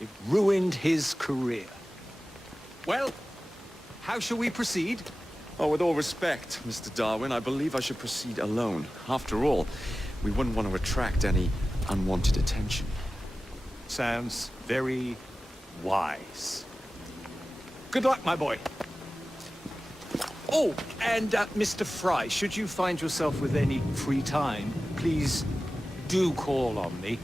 It ruined his career. Well, how shall we proceed? Oh, with all respect, Mr. Darwin, I believe I should proceed alone. After all, we wouldn't want to attract any unwanted attention. Sounds very wise. Good luck, my boy. Oh, and Mr. Fry, should you find yourself with any free time, please do call on me.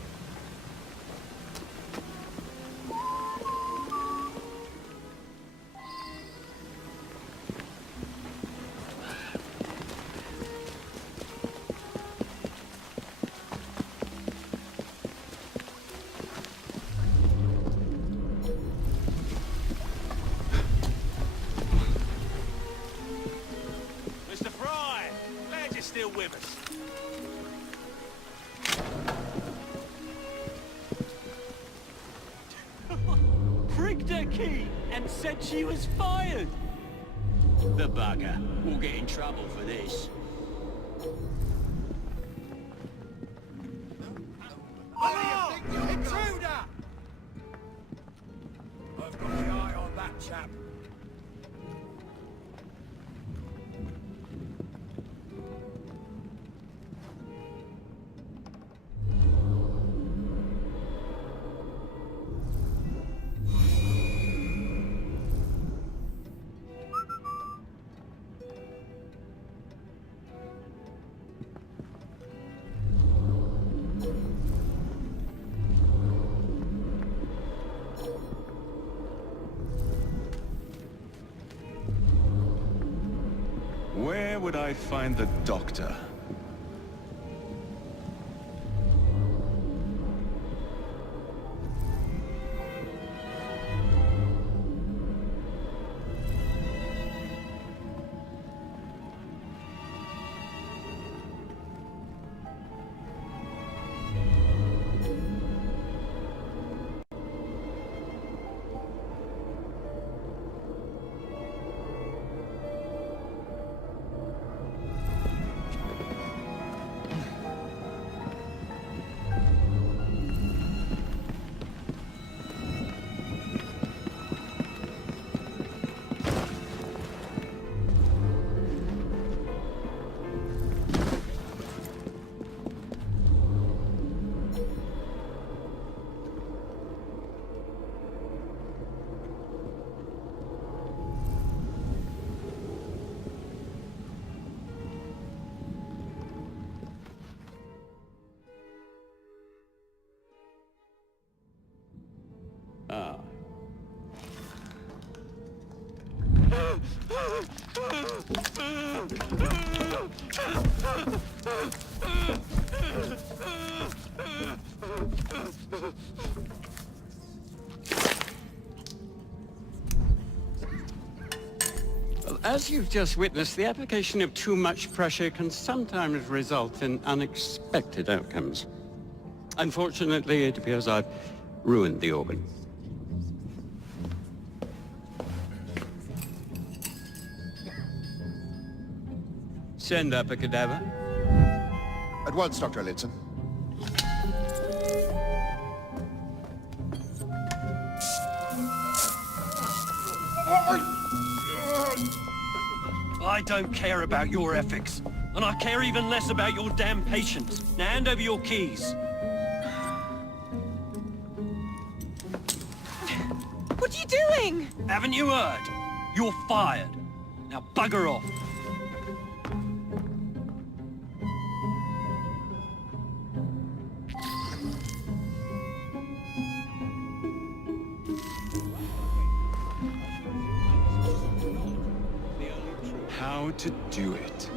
Still with us. Prigged her key and said she was fired. The bugger. We'll get in trouble for this. Oh! Intruder! I've got my eye on that chap. Where would I find the doctor? Ah. Well, as you've just witnessed, the application of too much pressure can sometimes result in unexpected outcomes. Unfortunately, it appears I've ruined the organ. Send up a cadaver. At once, Dr. Elliotson. I don't care about your ethics, and I care even less about your damn patients. Now hand over your keys. What are you doing? Haven't you heard? You're fired. Now bugger off. How to do it.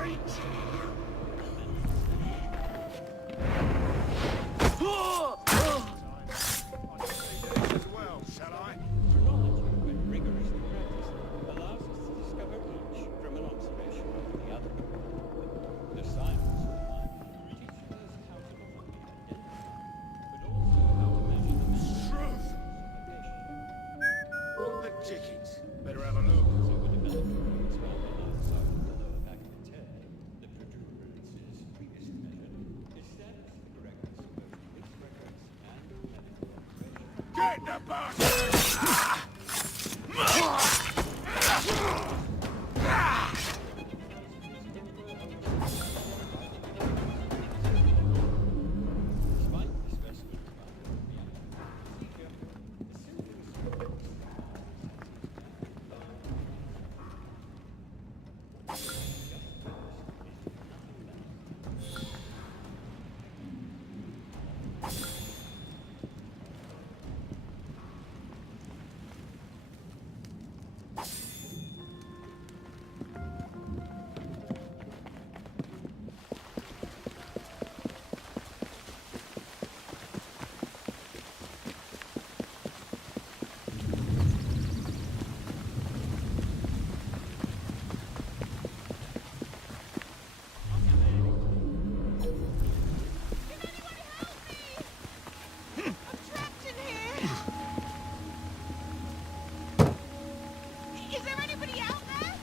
As well, shall I? Chronology, when rigorously practiced, allows us to discover each from an observation of the other. The science of mind teaches us how to not only identify, but also how to measure the Truth! On the tickets. Better have a look. So we developed from expanding outside of the lower back of the tail, the protuberances previously measured, established the correctness of both police records and medical observation. Get the bastard! Despite the specimen's reaction procedure, the symptoms I'm trapped in here! Is there anybody out there?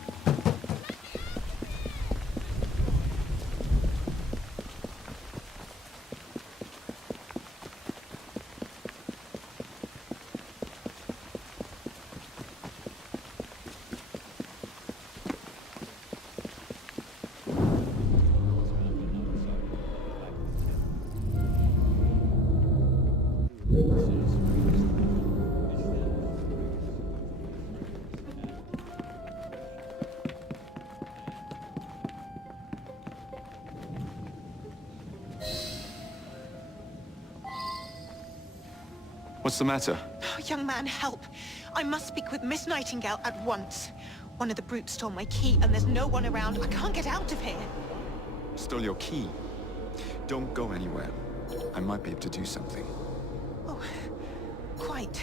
What's the matter? Oh, young man, help. I must speak with Miss Nightingale at once. One of the brutes stole my key and there's no one around. I can't get out of here. Stole your key. Don't go anywhere. I might be able to do something. Oh, quite.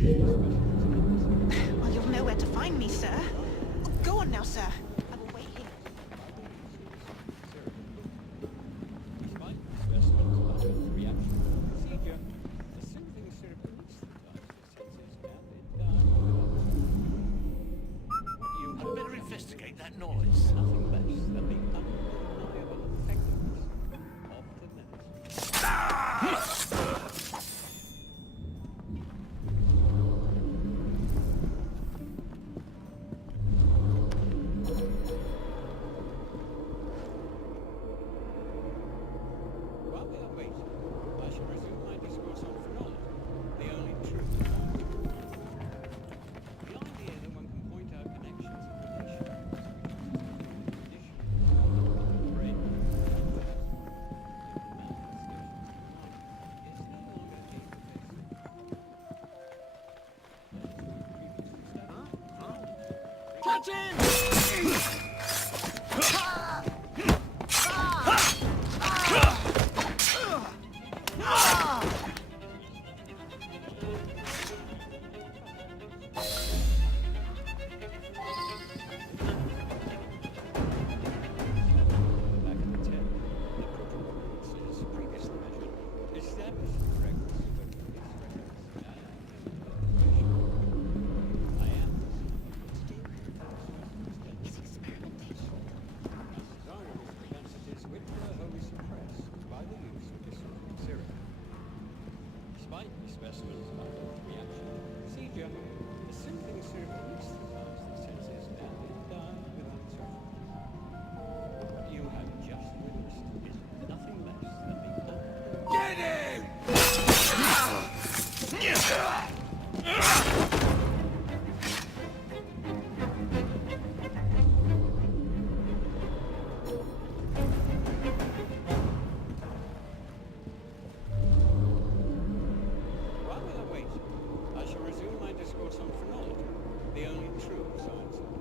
Well, you'll know where to find me, sir. Oh, go on now, sir. I will wait here. Despite the specimen's reaction procedure, the soothing cerebralist sometimes the senses can be done. What you I'd better investigate that noise. nothing less than the undeniable effectiveness of the medicine. While we are waiting, I shall resume my discourse on phrenology, the only truth. The idea that one can point out connections and relations between conditions of the brain and manifestations of mind is no longer a Catch him! back of the tail, the protuberances previously measured established the correctness of both police records and observation. I am desirable propensities which were wholly suppressed by the use of this serum. Despite the specimen's violent reaction procedure, the soothing serum anesthetize the senses and it died without suffering. What you have just witnessed is nothing less than the Get him! While we are waiting, I shall resume my discourse on phrenology, the only true science of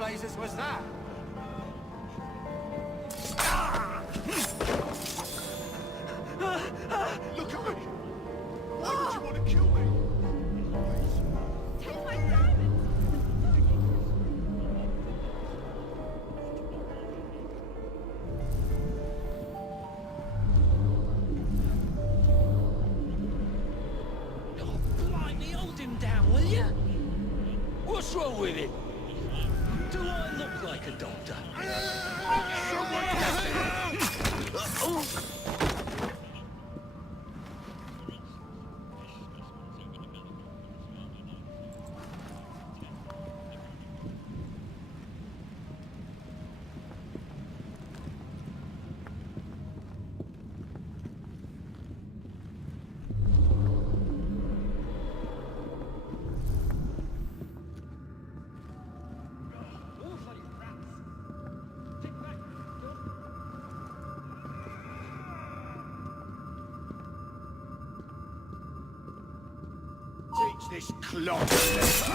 blazes was that? Look at me! Why would you want to kill me? Take my diamonds! Oh, blimey, hold him down, will you? What's wrong with him? Do I look like a doctor? Teach this clod a lesson.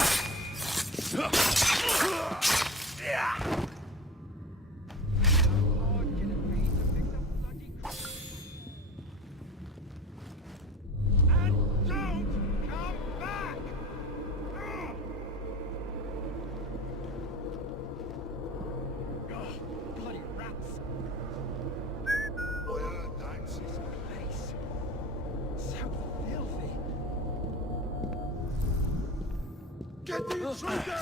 And don't come back! Bloody rats. I heard that. This place. So filthy. Get the intruder!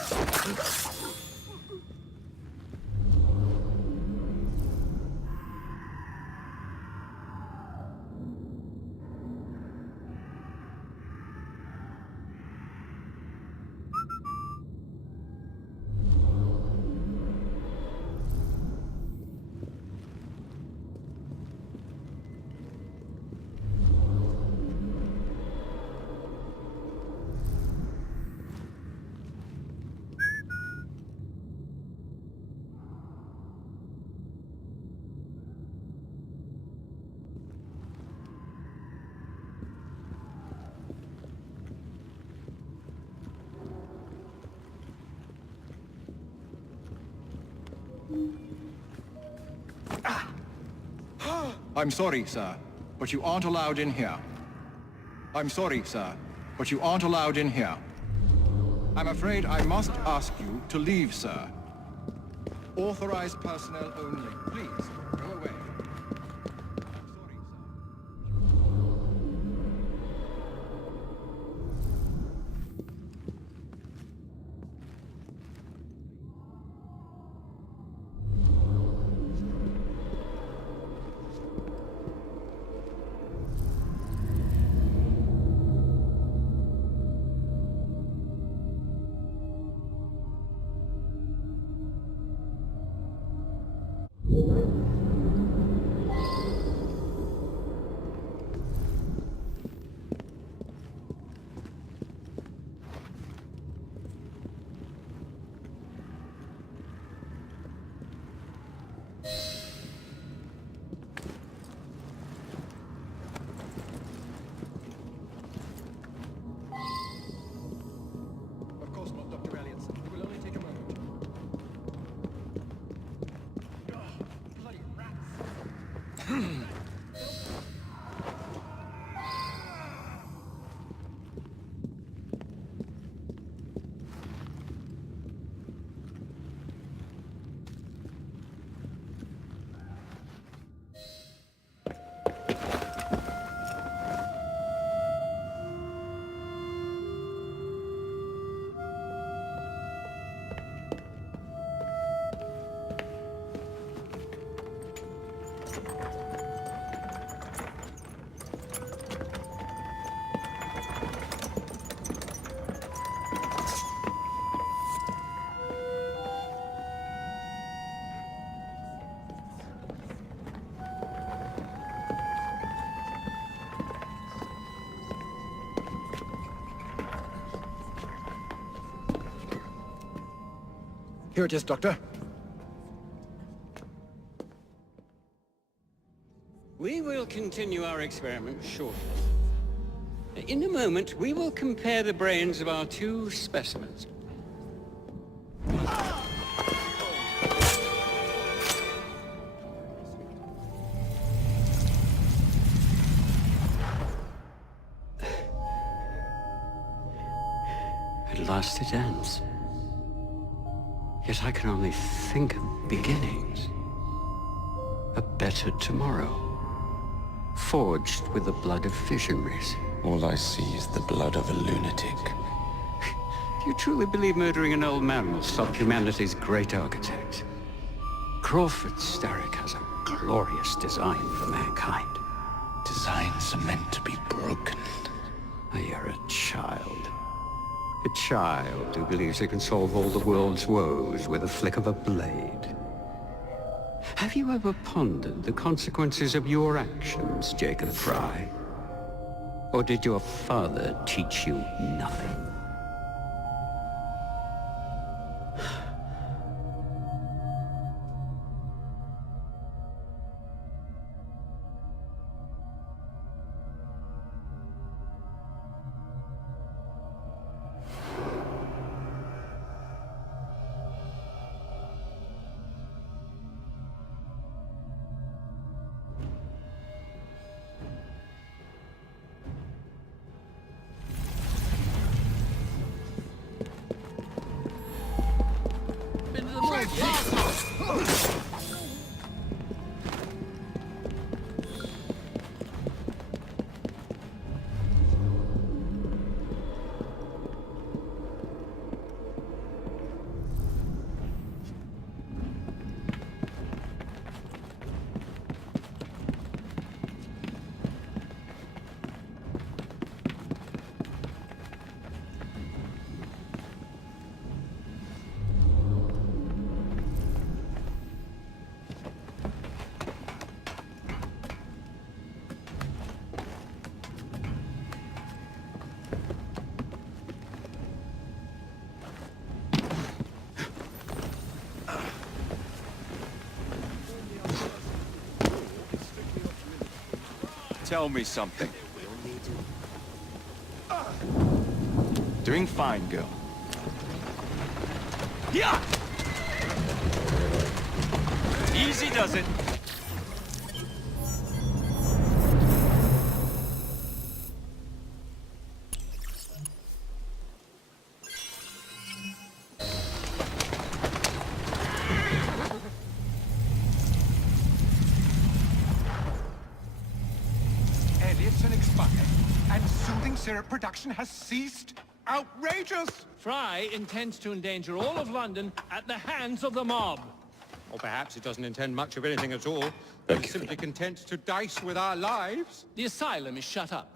I'm sorry, sir, but you aren't allowed in here. I'm sorry, sir, but you aren't allowed in here. I'm afraid I must ask you to leave, sir. Authorized personnel only. Please, go away. I'm sorry, sir. Of course not, Dr. Elliot. It will only take a moment. Bloody rats. Here it is, Doctor. We will continue our experiment shortly. In a moment, we will compare the brains of our two specimens. At last it ends. Yet I can only think of beginnings. A better tomorrow. Forged with the blood of visionaries. All I see is the blood of a lunatic. Do you truly believe murdering an old man will stop humanity's great architect? Crawford Starrick has a glorious design for mankind. Designs are meant to be broken. You're a child. A child who believes it can solve all the world's woes with a flick of a blade. Have you ever pondered the consequences of your actions, Jacob Fry? Or did your father teach you nothing? Been to the mall yet? Tell me something. Doing fine, girl. Yeah! Easy does it. Elliot's an expired, and soothing syrup production has ceased. Outrageous! Fry intends to endanger all of London at the hands of the mob. Or perhaps it doesn't intend much of anything at all. Thank It's you. simply content to dice with our lives. The asylum is shut up.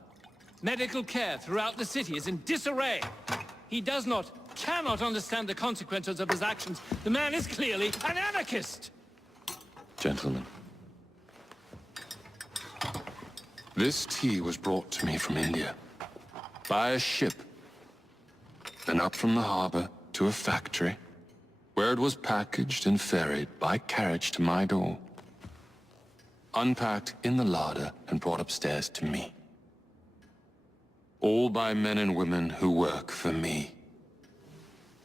Medical care throughout the city is in disarray. He cannot understand the consequences of his actions. The man is clearly an anarchist! Gentlemen. This tea was brought to me from India. By a ship. Then up from the harbor to a factory, where it was packaged and ferried by carriage to my door. Unpacked in the larder and brought upstairs to me. All by men and women who work for me.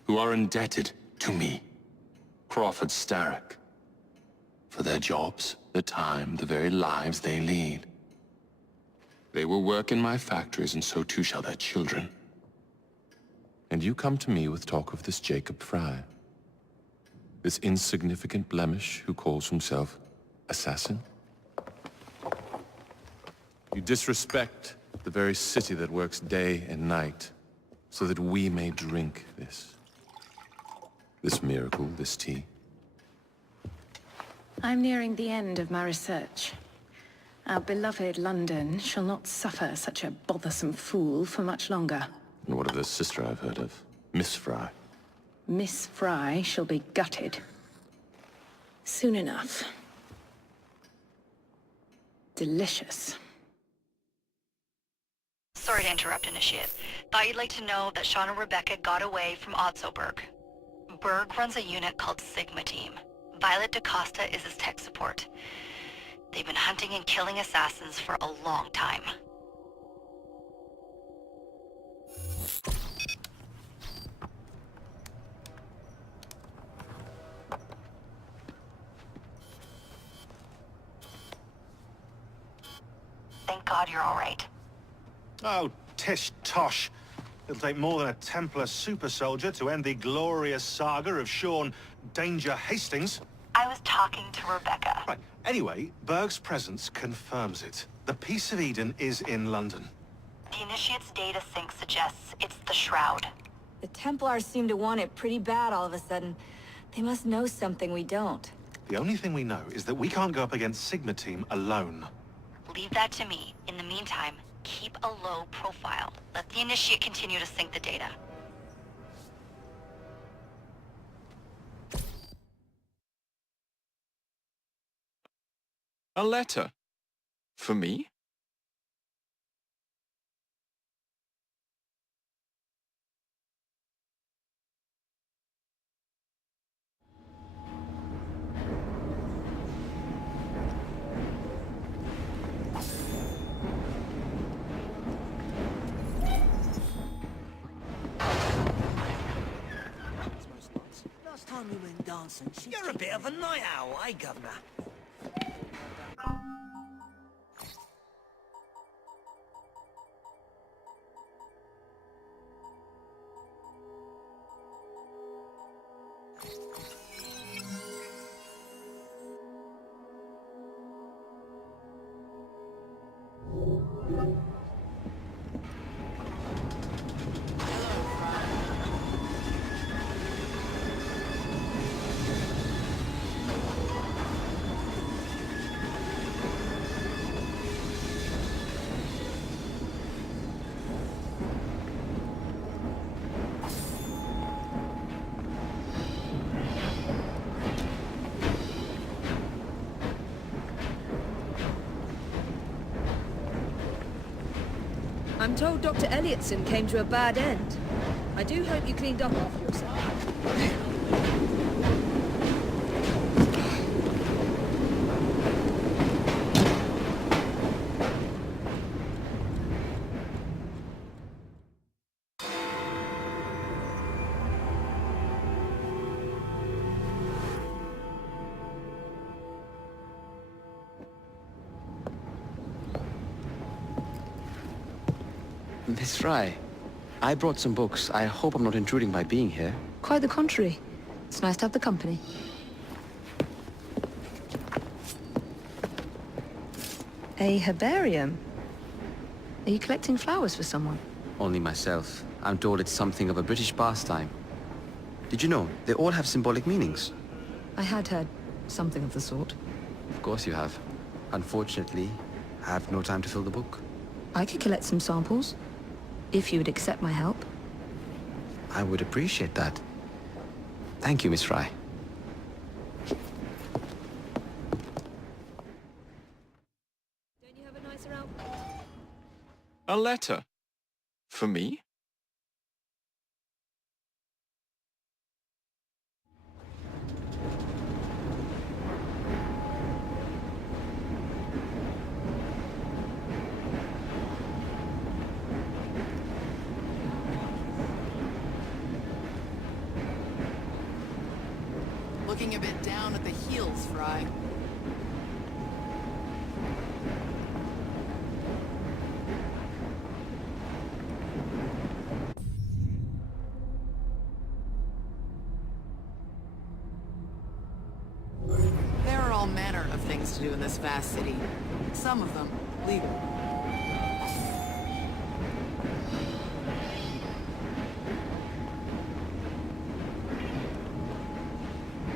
Who are indebted to me, Crawford Starrick. For their jobs, their time, the very lives they lead. They will work in my factories, and so too shall their children. And you come to me with talk of this Jacob Fry. This insignificant blemish who calls himself assassin? You disrespect the very city that works day and night, so that we may drink this. This miracle, this tea. I'm nearing the end of my research. Our beloved London shall not suffer such a bothersome fool for much longer. And what of the sister I've heard of? Miss Fry. Miss Fry shall be gutted. Soon enough. Delicious. Sorry to interrupt, Initiate. Thought you'd like to know that Sean and Rebecca got away from Otzoberg. Berg runs a unit called Sigma Team. Violet DaCosta is his tech support. They've been hunting and killing assassins for a long time. Thank God you're all right. Oh, tish tosh. It'll take more than a Templar super soldier to end the glorious saga of Sean Danger Hastings. I was talking to Rebecca. Right. Anyway, Berg's presence confirms it. The Peace of Eden is in London. The Initiate's data sync suggests it's the Shroud. The Templars seem to want it pretty bad all of a sudden. They must know something we don't. The only thing we know is that we can't go up against Sigma Team alone. Leave that to me. In the meantime, keep a low profile. Let the Initiate continue to sync the data. A letter? For me? Last time we went dancing, you're a bit of a night owl, eh, Governor? I'm told Dr. Elliotson came to a bad end. I do hope you cleaned up after yourself. Miss Fry, I brought some books. I hope I'm not intruding by being here. Quite the contrary. It's nice to have the company. A herbarium? Are you collecting flowers for someone? Only myself. I'm told it's something of a British pastime. Did you know? They all have symbolic meanings. I had heard something of the sort. Of course you have. Unfortunately, I have no time to fill the book. I could collect some samples, if you would accept my help. I would appreciate that. Thank you, Miss Fry. Don't you have a nicer outfit? A letter? For me? Looking a bit down at the heels, Fry. There are all manner of things to do in this vast city. Some of them legal.